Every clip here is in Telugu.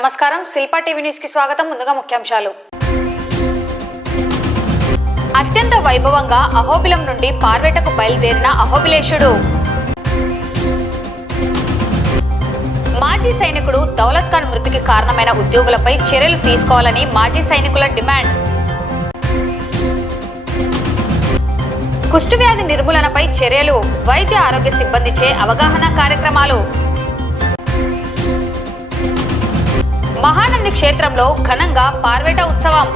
నమస్కారం, శిల్పా టీవీ న్యూస్ కి స్వాగతం. ముందుగా ముఖ్యాంశాలు. అత్యంత వైభవంగా అహోబిలం నుండి పార్వేటకు బయలుదేరిన అహోబిలేశుడు. మాజీ సైనికుడు దౌలత్ ఖాన్ మృతికి కారణమైన ఉద్యోగులపై చర్యలు తీసుకోవాలని మాజీ సైనికుల డిమాండ్. కుష్ఠవ్యాధి నిర్మూలనపై చర్యలు, వైద్య ఆరోగ్య సిబ్బందిచే అవగాహన కార్యక్రమాలు. మహానంది క్షేత్రంలో ఘనంగా పార్వేట ఉత్సవం.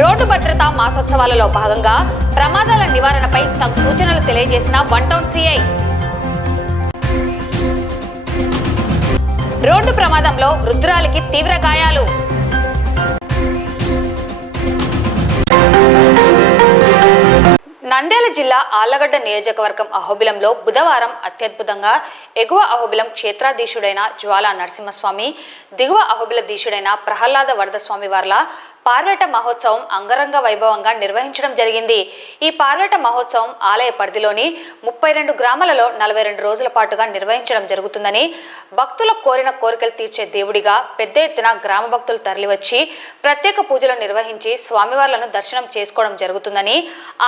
రోడ్డు భద్రతా మాసోత్సవాలలో భాగంగా ప్రమాదాల నివారణపై తగు సూచనలు తెలియజేసిన వన్ టౌన్ సిఐ. రోడ్డు ప్రమాదంలో వృద్ధురాలికి తీవ్ర గాయాలు. నంద్యాల జిల్లా ఆళ్లగడ్డ నియోజకవర్గం అహోబిలంలో బుధవారం అత్యద్భుతంగా ఎగువ అహోబిలం క్షేత్రాధీశుడైన జ్వాలా నరసింహస్వామి, దిగువ అహోబిలధీశుడైన ప్రహ్లాద వరదస్వామి వార్ల పార్వేట మహోత్సవం అంగరంగ వైభవంగా నిర్వహించడం జరిగింది. ఈ పార్వేట మహోత్సవం ఆలయ పరిధిలోని 32 గ్రామాలలో 42 రోజుల పాటుగా నిర్వహించడం జరుగుతుందని, భక్తుల కోరిన కోరికలు తీర్చే దేవుడిగా పెద్ద ఎత్తున గ్రామ భక్తులు తరలివచ్చి ప్రత్యేక పూజలు నిర్వహించి స్వామివార్లను దర్శనం చేసుకోవడం జరుగుతుందని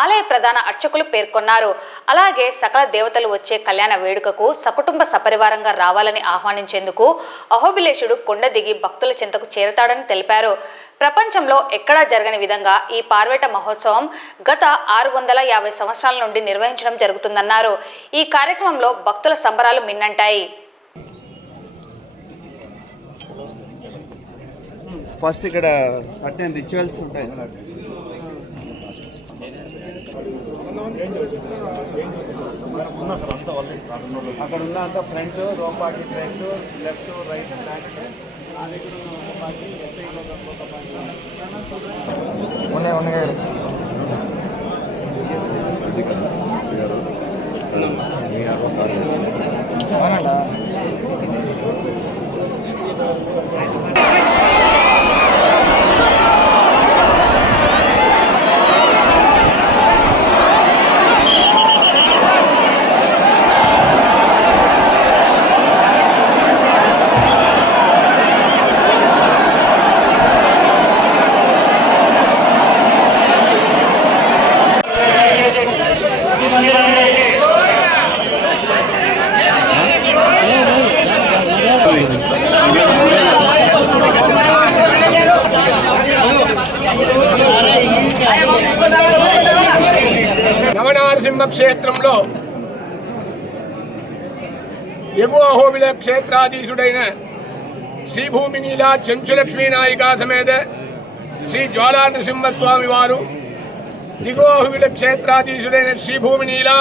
ఆలయ ప్రధాన అర్చకులు పేర్కొన్నారు. అలాగే సకల దేవతలు వచ్చే కళ్యాణ వేడుకకు సకుటుంబ సపరివారంగా రావాలని ఆహ్వానించేందుకు అహోబిలేశుడు కొండ దిగి భక్తుల చెంతకు చేరతాడని తెలిపారు. ప్రపంచంలో ఎక్కడా జరగని విధంగా ఈ పార్వేట మహోత్సవం గత 650 సంవత్సరాల నుండి నిర్వహించడం జరుగుతుందన్నారు. ఈ కార్యక్రమంలో భక్తుల సంబరాలు మిన్నంటాయి. ఫస్ట్ ఇక్కడ సర్టెన్ రిచువల్స్ ఉంటాయి. అక్కడ ఉన్న అంతా ఫ్రంట్ రో party front left right back ఉన్నాయి. నవనారసింహ క్షేత్రంలో ఎగువ అహోబిల క్షేత్రాధీశుడైన శ్రీభూమి నీలా చెంచులక్ష్మీ నాయికా సమేత శ్రీ జ్వాలా నరసింహస్వామి వారు, దిగువ అహోబిల క్షేత్రాధీశుడైన శ్రీభూమి నీలా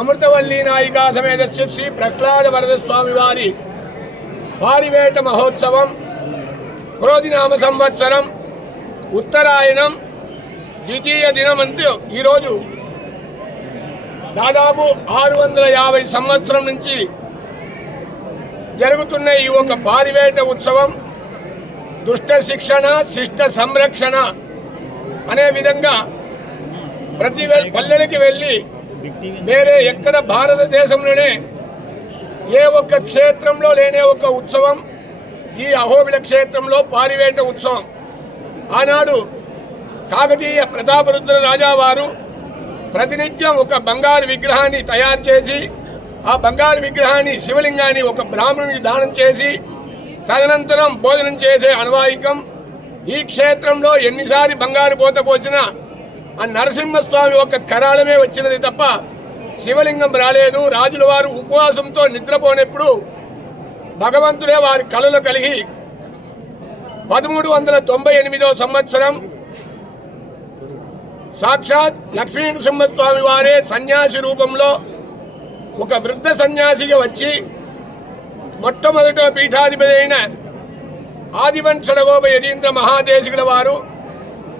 అమృతవల్లి నాయికా సమేత శ్రీ ప్రహ్లాద వరదస్వామి వారి పారివేట మహోత్సవం క్రోధినామ సంవత్సరం ఉత్తరాయణం ద్వితీయ దినమంతు ఈరోజు దాదాపు 650 సంవత్సరం నుంచి జరుగుతున్న ఈ ఒక పారివేట ఉత్సవం దుష్ట శిక్షణ శిష్ట సంరక్షణ అనే విధంగా ప్రతి పల్లెలకి వెళ్ళి వేరే ఎక్కడ భారతదేశంలోనే ఏ ఒక్క క్షేత్రంలో లేనే ఒక ఉత్సవం ఈ అహోబిల క్షేత్రంలో పారివేట ఉత్సవం. ఆనాడు కాకతీయ ప్రతాపరుద్ర రాజావారు ప్రతినిత్యం ఒక బంగారు విగ్రహాన్ని తయారు చేసి ఆ బంగారు విగ్రహాన్ని శివలింగాన్ని ఒక బ్రాహ్మణునికి దానం చేసి తదనంతరం భోజనం చేసే అనువాయికం. ఈ క్షేత్రంలో ఎన్నిసారి బంగారు పోత పోసినా ఆ నరసింహస్వామి ఒక కరాళమే వచ్చినది తప్ప శివలింగం రాలేదు. రాజుల వారు ఉపవాసంతో నిద్రపోనప్పుడు భగవంతుడే వారి కళలో కలిగి 1398వ సంవత్సరం సాక్షాత్ లక్ష్మీ నరసింహస్వామి వారే సన్యాసి రూపంలో ఒక వృద్ధ సన్యాసిగా వచ్చి మొట్టమొదట పీఠాధిపతి అయిన ఆదివంశడగోప యతీంద్ర మహాదేశికుల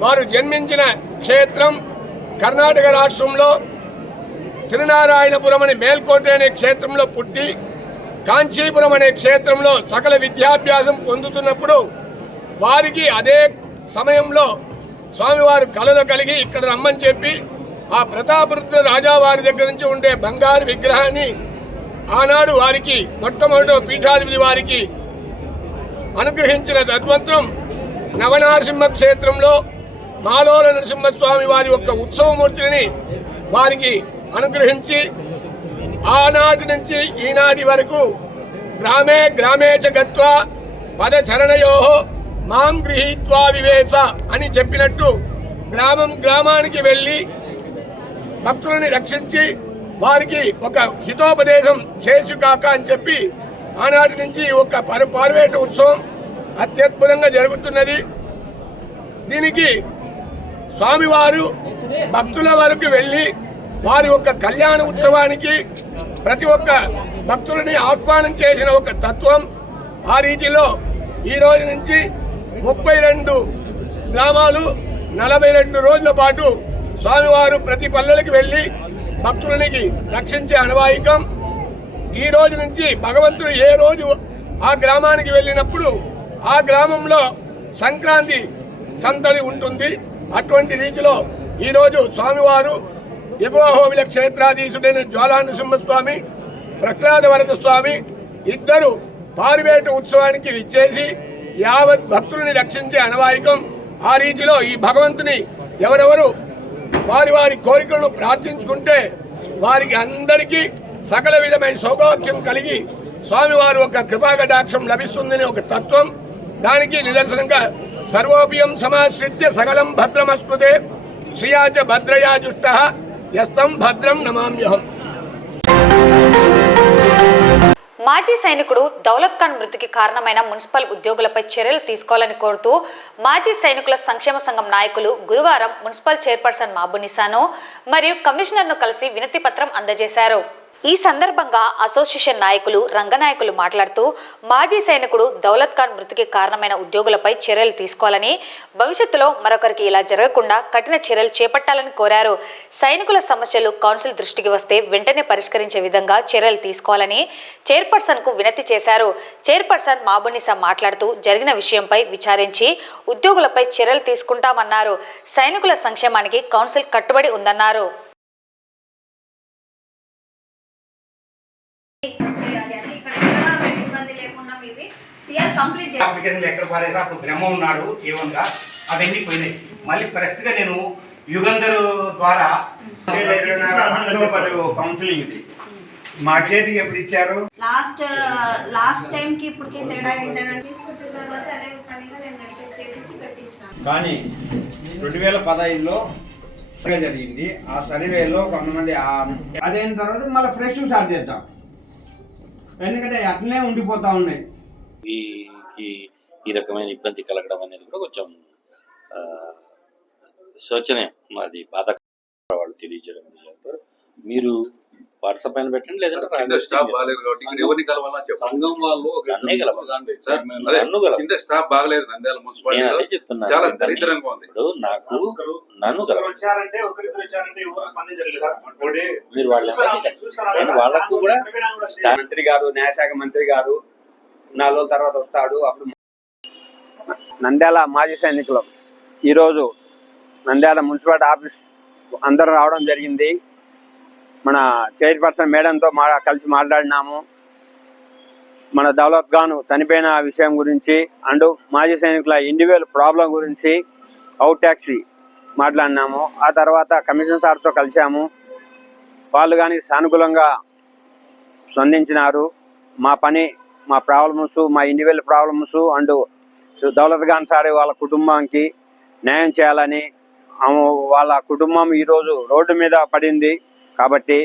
వారు జన్మించిన క్షేత్రం కర్ణాటక రాష్ట్రంలో తిరునారాయణపురం అనే మేల్కోట అనే క్షేత్రంలో పుట్టి కాంచీపురం అనే క్షేత్రంలో సకల విద్యాభ్యాసం పొందుతున్నప్పుడు వారికి అదే సమయంలో స్వామివారు కళలు కలిగి ఇక్కడ రమ్మని చెప్పి ఆ ప్రతాపరుద్ర రాజావారి దగ్గర నుంచి ఉండే బంగారు విగ్రహాన్ని ఆనాడు వారికి మొట్టమొదటి పీఠాధిపతి వారికి అనుగ్రహించిన తద్మంత్రం నవనరసింహ క్షేత్రంలో మాలోల నరసింహస్వామి వారి యొక్క ఉత్సవమూర్తిని వారికి అనుగ్రహించి ఆనాటి నుంచి ఈనాటి వరకు గ్రామే గ్రామే చ గత్వా పదచరణయో మాం గృహీత్వా వివేశ అని చెప్పినట్టు గ్రామం గ్రామానికి వెళ్ళి భక్తులని రక్షించి వారికి ఒక హితోపదేశం చేసు కాక అని చెప్పి ఆనాటి నుంచి ఒక పార్వేట ఉత్సవం అత్యద్భుతంగా జరుగుతున్నది. దీనికి స్వామివారు భక్తుల వరకు వెళ్ళి వారి యొక్క కళ్యాణ ఉత్సవానికి ప్రతి ఒక్క భక్తులని ఆహ్వానం చేసిన ఒక తత్వం. ఆ రీతిలో ఈ రోజు నుంచి 32 గ్రామాలు 42 రోజుల పాటు స్వామివారు ప్రతి పల్లెలకు వెళ్ళి భక్తులనికి రక్షించే అనువాయికం. ఈ రోజు నుంచి భగవంతుడు ఏ రోజు ఆ గ్రామానికి వెళ్ళినప్పుడు ఆ గ్రామంలో సంక్రాంతి సందడి ఉంటుంది. అటువంటి రీతిలో ఈరోజు స్వామివారు ఎగువ అహోబిల క్షేత్రాధీశుడైన జ్వాలా నరసింహస్వామి, ప్రహ్లాద వరద స్వామి ఇద్దరు పారివేట ఉత్సవానికి విచ్చేసి యావత్ భక్తులని రక్షించే అనువాయికం. ఆ రీతిలో ఈ భగవంతుని ఎవరెవరు వారి వారి కోరికలను ప్రార్థించుకుంటే వారికి అందరికీ సకల విధమైన సౌభాగ్యం కలిగి స్వామివారు ఒక కృపాకటాక్షం లభిస్తుందని ఒక తత్వం. దానికి నిదర్శనంగా సర్వోపియం సమాశ్రిత్య సకలం భద్రమస్కృతే శ్రియాచ భద్రయా జుష్ట యస్తం భద్రం నమామ్యహం. మాజీ సైనికుడు దౌలత్ ఖాన్ మృతికి కారణమైన మున్సిపల్ ఉద్యోగులపై చర్యలు తీసుకోవాలని కోరుతూ మాజీ సైనికుల సంక్షేమ సంఘం నాయకులు గురువారం మున్సిపల్ చైర్పర్సన్ మాబునిసాను మరియు కమిషనర్ను కలిసి వినతి పత్రం అందజేశారు. ఈ సందర్భంగా అసోసియేషన్ నాయకులు రంగనాయకులు మాట్లాడుతూ మాజీ సైనికుడు దౌలత్ ఖాన్ మృతికి కారణమైన ఉద్యోగులపై చర్యలు తీసుకోవాలని, భవిష్యత్తులో మరొకరికి ఇలా జరగకుండా కఠిన చర్యలు చేపట్టాలని కోరారు. సైనికుల సమస్యలు కౌన్సిల్ దృష్టికి వస్తే వెంటనే పరిష్కరించే విధంగా చర్యలు తీసుకోవాలని చైర్పర్సన్కు వినతి చేశారు. చైర్పర్సన్ మాబునిసా మాట్లాడుతూ జరిగిన విషయంపై విచారించి ఉద్యోగులపై చర్యలు తీసుకుంటామన్నారు. సైనికుల సంక్షేమానికి కౌన్సిల్ కట్టుబడి ఉందన్నారు. అప్లికేషన్లు ఎక్కడ పడేదో అప్పుడు బ్రహ్మ ఉన్నాడు ఏమంగా అవన్నీ పోయినాయి. మళ్ళీ ఫ్రెష్గా నేను యుగంధర్ ద్వారా కౌన్సిలింగ్ ఇది మా చేతికి ఎప్పుడు ఇచ్చారు. లాస్ట్ టైం కి ఇప్పటికే తేడా ఏంటంటే తీసుకొచ్చిన తర్వాత అదే పనిగా నేను చేపించి కట్టించాను. కానీ 2015లో జరిగింది. ఆ సర్వేలో కొంతమంది అదైన తర్వాత మళ్ళీ ఫ్రెష్ స్టార్ట్ చేద్దాం, ఎందుకంటే అట్లనే ఉండిపోతా ఉన్నాయి. ఈ రకమైన ఇబ్బంది కలగడం అనేది కూడా కొంచెం శోచనీయం. అది బాధాకరం. వాళ్ళు తెలియజేయడం చేస్తారు. మీరు వాట్సాప్ పైన పెట్టండి, లేదంటే స్టాఫ్ బాగాలేదు కాబట్టి ఎవరిని కలవాలా సంఘం వాళ్ళు కింద స్టాఫ్ బాగలేదు. నంద్యాల మున్సిపాలిటీ చెప్తున్నా చాలా దరిద్రంగా ఉంది. ఇప్పుడు నన్ను మీరు వాళ్ళకు కూడా మంత్రి గారు, న్యాయశాఖ మంత్రి గారు 4 రోజుల తర్వాత వస్తాడు. అప్పుడు నంద్యాల మాజీ సైనికులు ఈరోజు నంద్యాల మున్సిపాలిటీ ఆఫీస్ అందరూ రావడం జరిగింది. మన చైర్పర్సన్ మేడంతో కలిసి మాట్లాడినాము. మన దౌలత్ ఖాన్ చనిపోయిన విషయం గురించి అండ్ మాజీ సైనికుల ఇండివిజువల్ ప్రాబ్లం గురించి అవుట్ ట్యాక్సీ మాట్లాడినాము. ఆ తర్వాత కమిషన్ సార్తో కలిసాము. వాళ్ళు కానీ సానుకూలంగా స్పందించినారు. మా పని, మా ప్రాబ్లమ్స్, మా individual problems and Daulat Khan sir వాళ్ళ కుటుంబానికి న్యాయం చేయాలని, వాళ్ళ కుటుంబం ఈరోజు రోడ్డు మీద పడింది కాబట్టి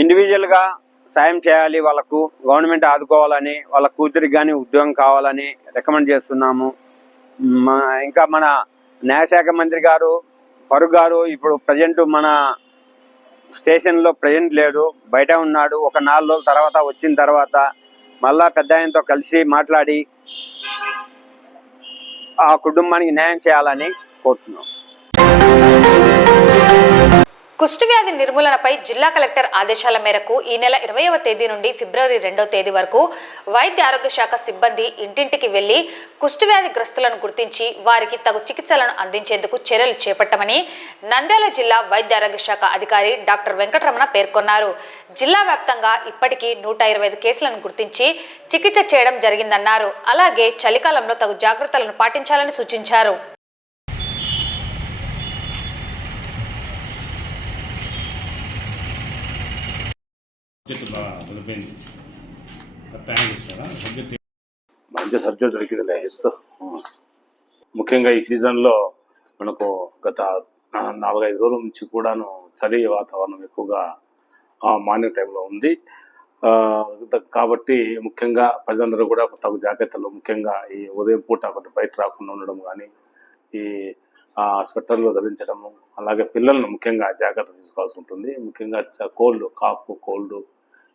ఇండివిజువల్గా సాయం చేయాలి, వాళ్ళకు గవర్నమెంట్ ఆదుకోవాలని, వాళ్ళ కూతురికి కానీ ఉద్యోగం కావాలని రికమెండ్ చేస్తున్నాము. ఇంకా మన న్యాయశాఖ మంత్రి గారు ఫరూక్ గారు ఇప్పుడు ప్రజెంట్ మన స్టేషన్లో ప్రజెంట్ లేడు, బయట ఉన్నాడు. ఒక 4 రోజుల తర్వాత వచ్చిన తర్వాత మళ్ళా పెద్ద ఆయనతో కలిసి మాట్లాడి ఆ కుటుంబానికి న్యాయం చేయాలని కోరుతున్నాం. కుష్ఠవ్యాధి నిర్మూలనపై జిల్లా కలెక్టర్ ఆదేశాల మేరకు ఈ నెల 20వ తేదీ నుండి ఫిబ్రవరి 2వ తేదీ వరకు వైద్య ఆరోగ్య శాఖ సిబ్బంది ఇంటింటికి వెళ్లి కుష్ఠవ్యాధి గ్రస్తులను గుర్తించి వారికి తగు చికిత్సలను అందించేందుకు చర్యలు చేపట్టమని నంద్యాల జిల్లా వైద్య ఆరోగ్య శాఖ అధికారి డాక్టర్ వెంకటరమణ పేర్కొన్నారు. జిల్లా వ్యాప్తంగా ఇప్పటికీ 125 కేసులను గుర్తించి చికిత్స చేయడం జరిగిందన్నారు. అలాగే చలికాలంలో తగు జాగ్రత్తలను పాటించాలని సూచించారు. మంచి సబ్జెక్ట్ దొరికిందిలే. ముఖ్యంగా ఈ సీజన్లో మనకు గత 4-5 రోజుల నుంచి కూడాను చలి వాతావరణం ఎక్కువగా మార్నింగ్ టైంలో ఉంది. కాబట్టి ముఖ్యంగా ప్రజలందరూ కూడా తగు జాగ్రత్తలు, ముఖ్యంగా ఈ ఉదయం పూట కొంత బయట రాకుండా ఉండడం కానీ, ఈ స్వెటర్లు ధరించడము, అలాగే పిల్లలను ముఖ్యంగా జాగ్రత్త తీసుకోవాల్సి ఉంటుంది. ముఖ్యంగా కోల్డ్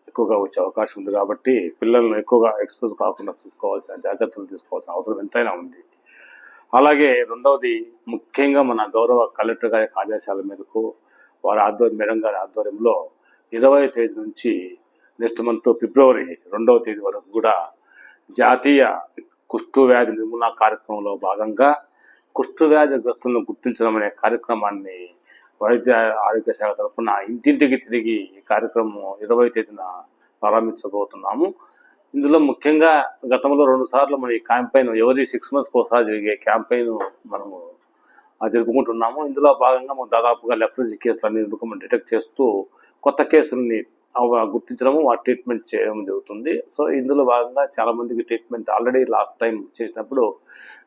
ఎక్కువగా వచ్చే అవకాశం ఉంది కాబట్టి పిల్లలను ఎక్కువగా ఎక్స్పోజ్ కాకుండా చూసుకోవాల్సిన జాగ్రత్తలు తీసుకోవాల్సిన అవసరం ఎంతైనా ఉంది. అలాగే రెండవది, ముఖ్యంగా మన గౌరవ కలెక్టర్ గారి ఆదేశాల మేరకు మేడం గారి ఆధ్వర్యంలో 20వ తేదీ నుంచి నెక్స్ట్ మంత్ ఫిబ్రవరి 2వ తేదీ వరకు కూడా జాతీయ కుష్ఠవ్యాధి నిర్మూలన కార్యక్రమంలో భాగంగా కుష్ఠవ్యాధిగ్రస్తులను గుర్తించడం అనే కార్యక్రమాన్ని వైద్య ఆరోగ్య శాఖ తరఫున ఇంటింటికి తిరిగి ఈ కార్యక్రమం 20వ తేదీన ప్రారంభించబోతున్నాము. ఇందులో ముఖ్యంగా గతంలో 2 సార్లు మన ఈ క్యాంపెయిన్ ఎవరి 6 monthsకి ఒకసారి జరిగే క్యాంపెయిన్ మనము జరుపుకుంటున్నాము. ఇందులో భాగంగా మనం దాదాపుగా లెప్రసీ కేసులన్నీ మనం డిటెక్ట్ చేస్తూ కొత్త కేసుల్ని గుర్తించడము, వాటి ట్రీట్మెంట్ చేయడం జరుగుతుంది. సో ఇందులో భాగంగా చాలా మందికి ట్రీట్మెంట్ ఆల్రెడీ లాస్ట్ టైం చేసినప్పుడు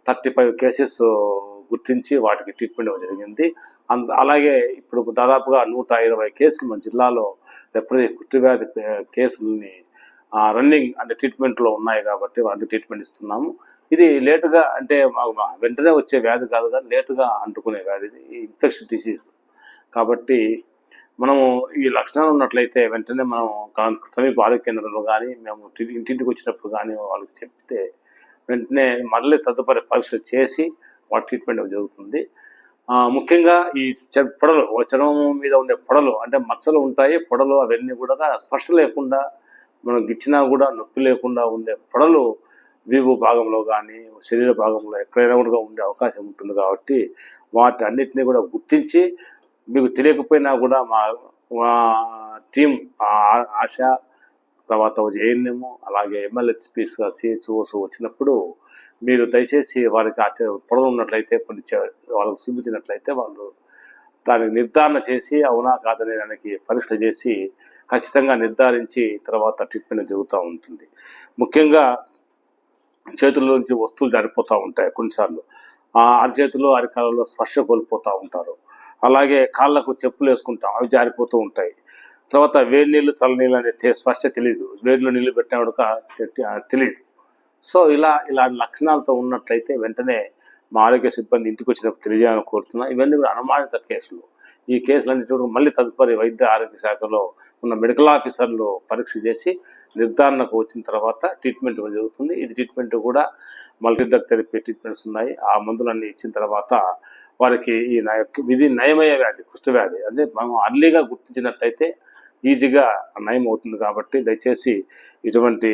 35 కేసెస్ గుర్తించి వాటికి ట్రీట్మెంట్ ఇవ్వడం జరిగింది. అలాగే ఇప్పుడు దాదాపుగా 120 కేసులు మన జిల్లాలో కుష్ఠవ్యాధి కేసులని రన్నింగ్ అంటే ట్రీట్మెంట్లో ఉన్నాయి కాబట్టి వాటికి ట్రీట్మెంట్ ఇస్తున్నాము. ఇది లేటుగా అంటే వెంటనే వచ్చే వ్యాధి కాదు, కానీ లేటుగా అంటుకునే వ్యాధి, ఇన్ఫెక్షన్ డిసీజ్. కాబట్టి మనము ఈ లక్షణాలు ఉన్నట్లయితే వెంటనే మనం సమీప ఆరోగ్య కేంద్రంలో కానీ మేము ఇంటింటికి వచ్చినప్పుడు కానీ వాళ్ళకి చెప్తే వెంటనే మళ్ళీ తదుపరి పరీక్ష చేసి వాటి ట్రీట్మెంట్ జరుగుతుంది. ముఖ్యంగా ఈ పొడలు, చర్మం మీద ఉండే పొడలు అంటే మచ్చలు ఉంటాయి, పొడలు అవన్నీ కూడా స్పర్శ లేకుండా మనం గిచ్చినా కూడా నొప్పి లేకుండా ఉండే పొడలు వీపు భాగంలో కానీ శరీర భాగంలో ఎక్కడైనా కూడా ఉండే అవకాశం ఉంటుంది. కాబట్టి వాటి అన్నిటినీ కూడా గుర్తించి మీకు తెలియకపోయినా కూడా మా టీం ఆశ తర్వాత ఏఎన్ఎం అలాగే MLHPస్గా CHOs వచ్చినప్పుడు మీరు దయచేసి వారికి పొడవు ఉన్నట్లయితే కొన్ని వాళ్ళకు చూపించినట్లయితే వాళ్ళు దానికి నిర్ధారణ చేసి అవునా కాదనే దానికి పరీక్ష చేసి ఖచ్చితంగా నిర్ధారించి తర్వాత ట్రీట్మెంట్ జరుగుతూ ఉంటుంది. ముఖ్యంగా చేతుల్లోంచి వస్తువులు జారిపోతూ ఉంటాయి కొన్నిసార్లు, అరిచేతులు అరికాలలో స్పర్శ కోల్పోతూ ఉంటారు. అలాగే కాళ్ళకు చెప్పులు వేసుకుంటాం, అవి జారిపోతూ ఉంటాయి. తర్వాత వేడి నీళ్ళు చల్లనీళ్ళు అనే స్పర్శ తెలియదు, వేడిలో నీళ్ళు పెట్టినప్పుడు తెలియదు. సో ఇలాంటి లక్షణాలతో ఉన్నట్లయితే వెంటనే మా ఆరోగ్య సిబ్బంది ఇంటికి వచ్చినప్పుడు తెలియజేయాలని కోరుతున్నాం. ఇవన్నీ కూడా అనుమానిత కేసులు. ఈ కేసులన్నిటి మళ్ళీ తదుపరి వైద్య ఆరోగ్య శాఖలో ఉన్న మెడికల్ ఆఫీసర్లు పరీక్ష చేసి నిర్ధారణకు వచ్చిన తర్వాత ట్రీట్మెంట్ జరుగుతుంది. ఇది ట్రీట్మెంట్ కూడా మల్టీ డ్రగ్ థెరపీ ట్రీట్మెంట్స్ ఉన్నాయి. ఆ మందులన్నీ ఇచ్చిన తర్వాత వారికి ఇది నయమయ్యే వ్యాధి, కుష్ఠవ్యాధి అంటే మనం అర్లీగా గుర్తించినట్లయితే ఈజీగా నయం అవుతుంది. కాబట్టి దయచేసి ఇటువంటి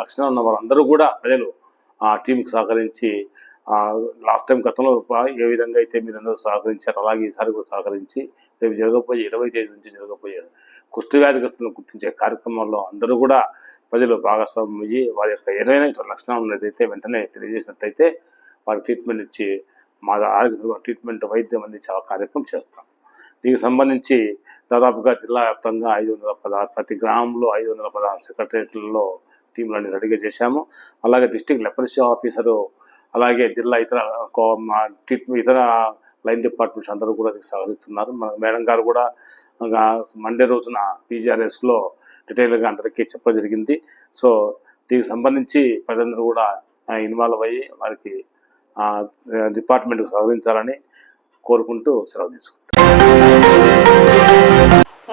లక్షణాలు ఉన్న వారందరూ కూడా ప్రజలు ఆ టీంకి సహకరించి లాస్ట్ టైం గతంలో ఏ విధంగా అయితే మీరందరూ సహకరించారు అలాగే ఈసారి కూడా సహకరించి రేపు జరగబోయే 20వ తేదీ నుంచి జరగబోయే కుష్ఠవ్యాధిగ్రస్తులను గుర్తించే కార్యక్రమంలో అందరూ కూడా ప్రజలు భాగస్వామ్యం అయ్యి వారి యొక్క ఏదైనా లక్షణాలు ఉన్నదైతే వెంటనే తెలియజేసినట్లయితే వారికి ట్రీట్మెంట్ ఇచ్చి మా ఆరోగ్య ట్రీట్మెంట్ వైద్యం అందించే కార్యక్రమం చేస్తాం. దీనికి సంబంధించి దాదాపుగా జిల్లా వ్యాప్తంగా 516 ప్రతి గ్రామంలో 516 సెక్రటరియట్లలో టీంలన్నీ రెడీగా చేశాము. అలాగే డిస్ట్రిక్ట్ లెప్రసీ ఆఫీసరు అలాగే జిల్లా ఇతర లైన్ డిపార్ట్మెంట్స్ అందరూ కూడా సహకరిస్తున్నారు. మన మేడం గారు కూడా మండే రోజున PGRSలో డీటెయిల్గా అందరికీ చెప్పడం జరిగింది. సో దీనికి సంబంధించి ప్రజలందరూ కూడా ఇన్వాల్వ్ అయ్యి వారికి డిపార్ట్మెంట్కి సహకరించాలని కోరుకుంటూ సెలవు తీసుకుంటాం.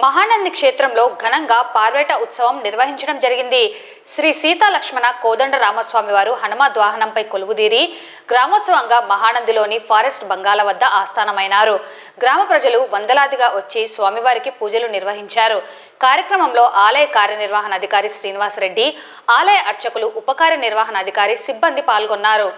మహానంది క్షేత్రంలో ఘనంగా పార్వేట ఉత్సవం నిర్వహించడం జరిగింది. శ్రీ సీతా లక్ష్మణ కోదండ రామస్వామి వారు హనుమద్ వాహనంపై కొలువుదీరి గ్రామోత్సవంగా మహానందిలోని ఫారెస్ట్ బంగాల వద్ద ఆస్థానమైనారు. గ్రామ ప్రజలు వందలాదిగా వచ్చి స్వామివారికి పూజలు నిర్వహించారు. కార్యక్రమంలో ఆలయ కార్యనిర్వహణాధికారి శ్రీనివాసరెడ్డి, ఆలయ అర్చకులు, ఉప కార్యనిర్వహణాధికారి సిబ్బంది పాల్గొన్నారు.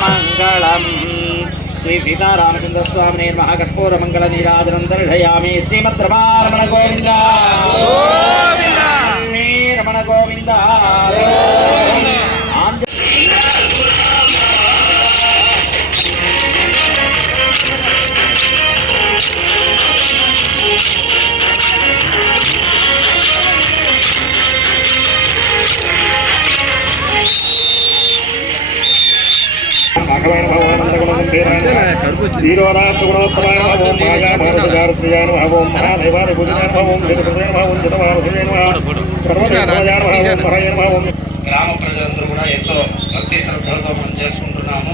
మంగళం శ్రీ సీతారామచంద్ర స్వామి మహాకర్పూర మంగళ నీరాజనం దర్శయామి. శ్రీమద్ రమణ గోవింద రమణ గోవింద. గ్రామ ప్రజలందరూ కూడా ఎంతో భక్తి శ్రద్ధలతో మనం చేసుకుంటున్నాము.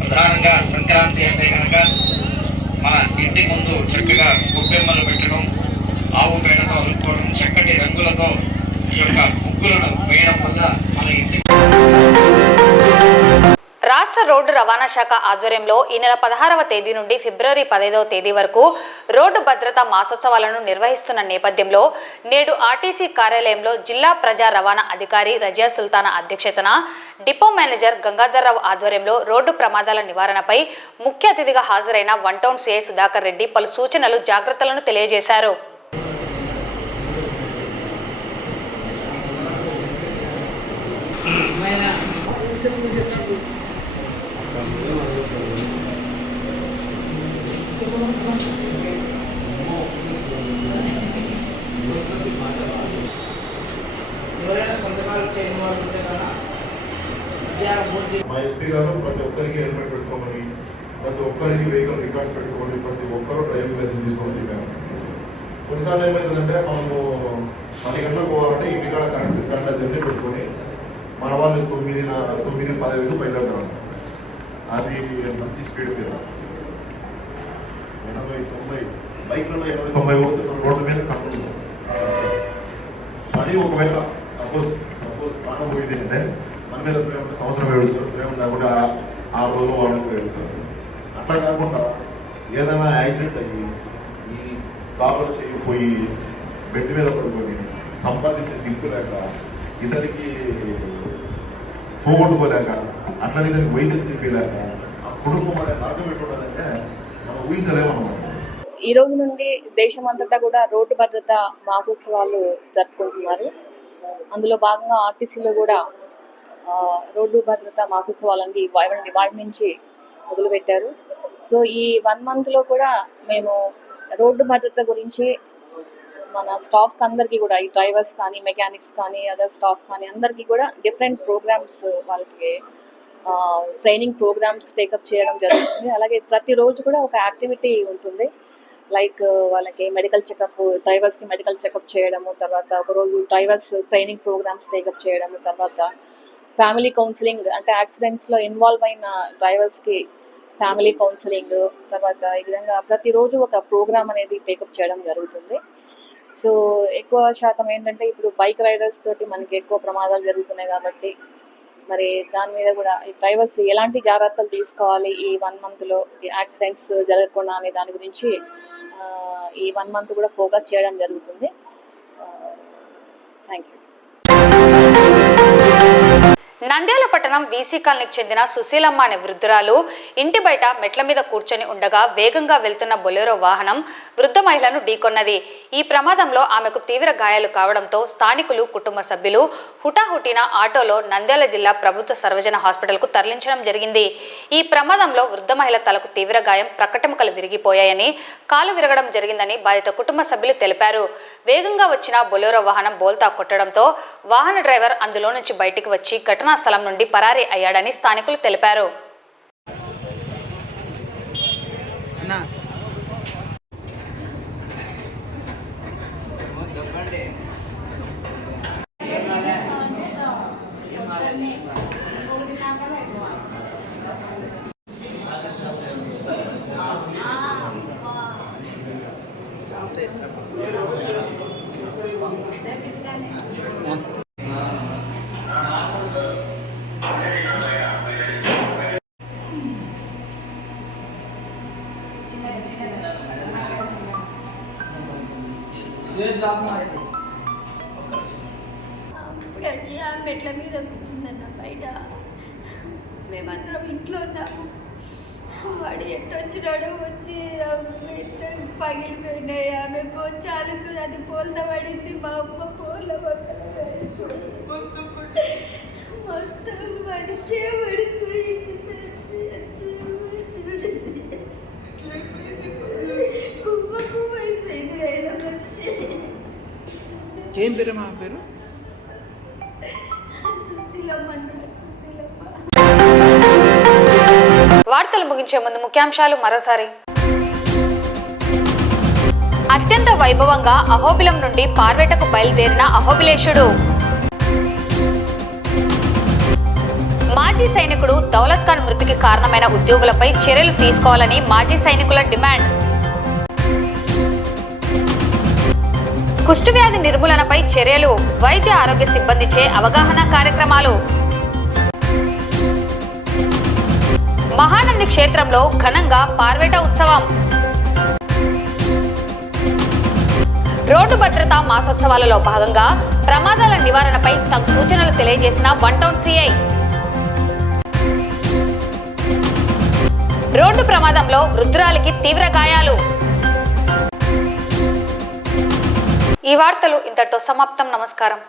ప్రధానంగా సంక్రాంతి అంటే కనుక మన ఇంటి ముందు చక్కగా గొబ్బెమ్మలు పెట్టడం, ఆవు పేడతో అలుపుకోవడం, చక్కటి రంగులతో ఈ యొక్క ముగ్గులను వేయడం వల్ల మన ఇంటి. రాష్ట్ర రోడ్డు రవాణా శాఖ ఆధ్వర్యంలో ఈ నెల 16వ తేదీ నుండి ఫిబ్రవరి 15వ తేదీ వరకు రోడ్డు భద్రతా మాసోత్సవాలను నిర్వహిస్తున్న నేపథ్యంలో నేడు ఆర్టీసీ కార్యాలయంలో జిల్లా ప్రజా రవాణా అధికారి రజియా సుల్తానా అధ్యక్షతన డిపో మేనేజర్ గంగాధర్రావు ఆధ్వర్యంలో రోడ్డు ప్రమాదాల నివారణపై ముఖ్య అతిథిగా హాజరైన 1 టౌన్ సిఐ సుధాకర్ రెడ్డి పలు సూచనలు, జాగ్రత్తలను తెలియజేశారు. మా ఎస్పీ గారు ప్రతి ఒక్కరికి హెల్మెట్ పెట్టుకోమని, ప్రతి ఒక్కరికి వెహికల్ రికార్డ్స్ పెట్టుకోమని, ప్రతి ఒక్కరు డ్రైవింగ్ లైసెన్స్ తీసుకోమని చెప్పాను. కొన్నిసార్లు ఏమవుతుందంటే మనము 10 గంటలకు పోవాలంటే ఇంటికాడ గంట జర్నీ పెట్టుకొని మన వాళ్ళు 9:15 బయలుదేరుతారు. అది మంచి స్పీడ్ మీద 80-90 బైక్లలో 80-90 రోడ్డు మీద కంట్రోల్. మళ్ళీ ఒకవేళ సపోజ్ ప్రాణం పోయింది అంటే మన మీద సంవత్సరం ఏడుస్తారు, ప్రేమ లేకుండా 6 రోజులు వాళ్ళకి ఏడుస్తారు. అట్లా కాకుండా ఏదైనా యాక్సిడెంట్ అయ్యి ఈ కారులో చేయకపోయి బెడ్ మీద పడుకొని సంపాదించే దిక్కు లేక ఇతనికి పోగొట్టుకోలేక అట్లనే దానికి వెహికల్ తిప్పలేక ఆ కుటుంబం అనే నరకం పెట్టున్నదంటే మనం ఊహించలేమన్నమాట. ఈ రోజు నుండి దేశమంతటా కూడా రోడ్డు భద్రత మాసోత్సవాలు జరుపుకుంటున్నారు. అందులో భాగంగా ఆర్టీసీలో కూడా రోడ్డు భద్రత మాసోత్సవాలన్నీ ఇవాళ నుంచి మొదలుపెట్టారు. సో ఈ 1 monthలో కూడా మేము రోడ్డు భద్రత గురించి మన స్టాఫ్ అందరికీ కూడా, ఈ డ్రైవర్స్ కానీ, మెకానిక్స్ కానీ, అదర్ స్టాఫ్ కానీ అందరికీ కూడా డిఫరెంట్ ప్రోగ్రామ్స్, వాళ్ళకి ట్రైనింగ్ ప్రోగ్రామ్స్ టేకప్ చేయడం జరుగుతుంది. అలాగే ప్రతిరోజు కూడా ఒక యాక్టివిటీ ఉంటుంది. లైక్ వాళ్ళకి మెడికల్ చెకప్, డ్రైవర్స్కి మెడికల్ చెకప్ చేయడము, తర్వాత ఒకరోజు డ్రైవర్స్ ట్రైనింగ్ ప్రోగ్రామ్స్ టేకప్ చేయడము, తర్వాత ఫ్యామిలీ కౌన్సిలింగ్, అంటే యాక్సిడెంట్స్లో ఇన్వాల్వ్ అయిన డ్రైవర్స్కి ఫ్యామిలీ కౌన్సిలింగ్, తర్వాత ఈ విధంగా ప్రతిరోజు ఒక ప్రోగ్రామ్ అనేది టేకప్ చేయడం జరుగుతుంది. సో ఎక్కువ శాతం ఏంటంటే ఇప్పుడు బైక్ రైడర్స్ తోటి మనకి ఎక్కువ ప్రమాదాలు జరుగుతున్నాయి కాబట్టి మరి దాని మీద కూడా ఈ డ్రైవర్స్ ఎలాంటి జాగ్రత్తలు తీసుకోవాలి ఈ 1 monthలో యాక్సిడెంట్స్ జరగకుండా అనే దాని గురించి ఈ 1 month కూడా ఫోకస్ చేయడం జరుగుతుంది. Thank you. నంద్యాల పట్టణం వీసీ కాలనీకి చెందిన సుశీలమ్మ అనే వృద్ధురాలు ఇంటి బయట మెట్ల మీద కూర్చొని ఉండగా వేగంగా వెళ్తున్న బొలెరో వాహనం వృద్ధ మహిళను ఢీకొన్నది. ఈ ప్రమాదంలో ఆమెకు తీవ్ర గాయాలు కావడంతో స్థానికులు, కుటుంబ సభ్యులు హుటాహుటిన ఆటోలో నంద్యాల జిల్లా ప్రభుత్వ సర్వజన హాస్పిటల్కు తరలించడం జరిగింది. ఈ ప్రమాదంలో వృద్ధ మహిళ తలకు తీవ్ర గాయం, ప్రక్కటెముకలు విరిగిపోయాయని, కాలు విరగడం జరిగిందని బాధిత కుటుంబ సభ్యులు తెలిపారు. వేగంగా వచ్చిన బొలెరో వాహనం బోల్తా కొట్టడంతో వాహన డ్రైవర్ అందులో నుంచి బయటికి వచ్చి ఘటనా స్థలం నుండి పరారీ అయ్యాడని స్థానికులు తెలిపారు. ఇప్పుడు వచ్చి ఆ మెట్ల మీద కూర్చుందన్న బయట. మేమందరం ఇంట్లో ఉన్నాము. వాడు ఎట్టొచ్చినాడు, వచ్చి పగిలిపోయినాయి. ఆమె చాలుకు అది పోల్త పడింది. మా అమ్మ పోల మొత్తం మనిషే పడిపోయింది. ఏం పేరు మా పేరు? వార్తలు ముగించే ముందు ముఖ్యాంశాలు మరోసారి. అత్యంత వైభవంగా అహోబిలం నుండి పార్వేటకు బయలుదేరిన అహోబిలేశుడు. మాజీ సైనికుడు దౌలత్ ఖాన్ మృతికి కారణమైన ఉద్యోగులపై చర్యలు తీసుకోవాలని మాజీ సైనికుల డిమాండ్. కుష్ఠవ్యాధి నిర్మూలనపై చర్యలు, వైద్య ఆరోగ్య సిబ్బందిచే అవగాహన కార్యక్రమాలు. మహానంది క్షేత్రంలో ఘనంగా పార్వేట ఉత్సవం. రోడ్డు భద్రతా మాసోత్సవాలలో భాగంగా ప్రమాదాల నివారణపై తగు సూచనలు తెలియజేసిన 1 టౌన్ సిఐ. రోడ్డు ప్రమాదంలో వృద్ధురాలికి తీవ్ర గాయాలు. ఈ వార్తలు ఇంతటితో సమాప్తం. నమస్కారం.